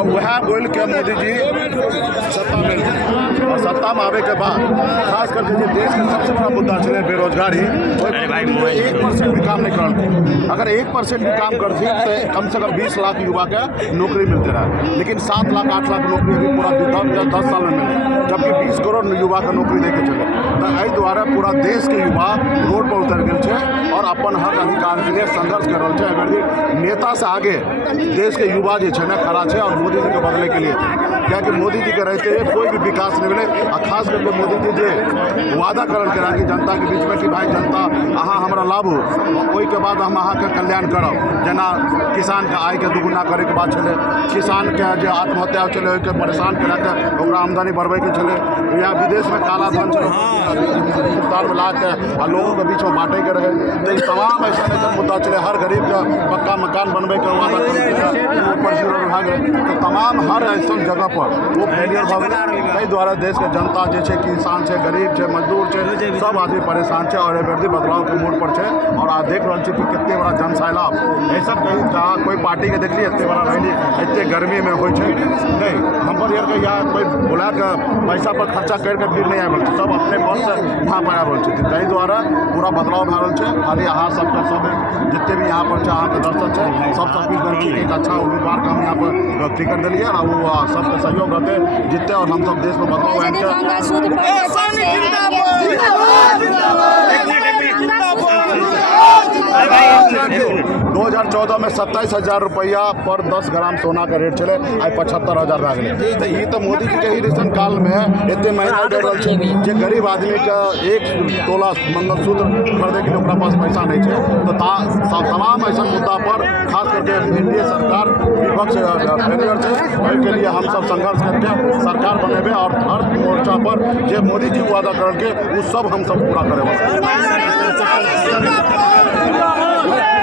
और वह बोल के मोदी जी सत्ता में और सत्ता में आवे के बाद खास करके जो देश के सबसे बड़ा मुद्दा चले बेरोजगारी, 1% भी काम नहीं करते। अगर 1% भी काम करती तो कम से कम 20 लाख युवा के नौकरी मिलते रहे, लेकिन 7 लाख 8 लाख नौकरी अभी पूरा 10 साल में मिले, जबकि 20 करोड़ युवा के नौकरी दे के चले। तो एहि द्वारा पूरा देश के युवा रोड पर उतर गए और अपन हक अधिकार के लिए संघर्ष कर रहे हैं। अगर नेता से आगे देश के युवा जो है ना खड़ा है और मोदी जी के बदले के लिए, क्या कि मोदी जी के रहते हुए कोई भी विकास नहीं मिले। और खास करके मोदी जी जो वादा करल करा कि जनता के बीच में कि भाई जनता अहाँ हमरा लाभू, ओहि के बाद हम अहाँ के कल्याण करब। जना किसान के आय के दुगुना करे के बात चले, किसान के जो आत्महत्या चले ओहि के परेशान करा के ओकरा आमदनी बढ़बे के चले, या विदेश में काला धन चले हिंदुस्तान में ला के आ लोगों के बीच में बांटे के रहे। तो तमाम ऐसा मुद्दा चले, हर गरीब का पक्का मकान बनबे के वादा करे, तो तमाम हर ऐसा जगह पर वो फेलियर भऽ गेलै। ताहि द्वारा देश के जनता जे छै, किसान छै, गरीब छै, मजदूर छै, सब आदमी परेशान छै और एहि बदलाव के मोड़ पर छै। और आज देख रहल छी कि कितने बड़ा जन सैलाब ऐसा कहीं जहाँ कोई पार्टी के देखलिए एते बड़ा रैली एते गर्मी में होइ छै नहीं, हम पर यार या कोई बुला के पैसा पर खर्चा करके फिर नहीं आबि रहल छै, सब अपने बस से यहाँ पर आबि रहल छै। ताहि द्वारा पूरा बदलाव भऽ रहल छै। खाली अहाँ सबके सब जितने भी यहाँ पर छै अहाँके दर्शक छै सबसे अपील करै छी कि एक अच्छा उम्मीदवार के हम यहाँ पर टिकट दिलिए और वो सबके सहयोग रहते जितने और हम सब देश में बदलाव 2014 में 27,000 रुपया पर 10 ग्राम सोना का रेट चले, आज 75,000 भए गेलै। तो ये तो मोदी जी के ही रिसेंट काल में इतने महंगा दे रहल छै जे गरीब आदमी का 1 तोला मंगलसूत्र खरीदे के लिए ओकरा पास पैसा नहीं है। तो तमाम ऐसा मुद्दा पर खास करके एनडीए सरकार विपक्ष फेलियर है, के लिए हम सब संघर्ष करके सरकार बनेबे और हर मोर्चा पर जो मोदी जी वादा करके वो सब हम सब पूरा करेंगे।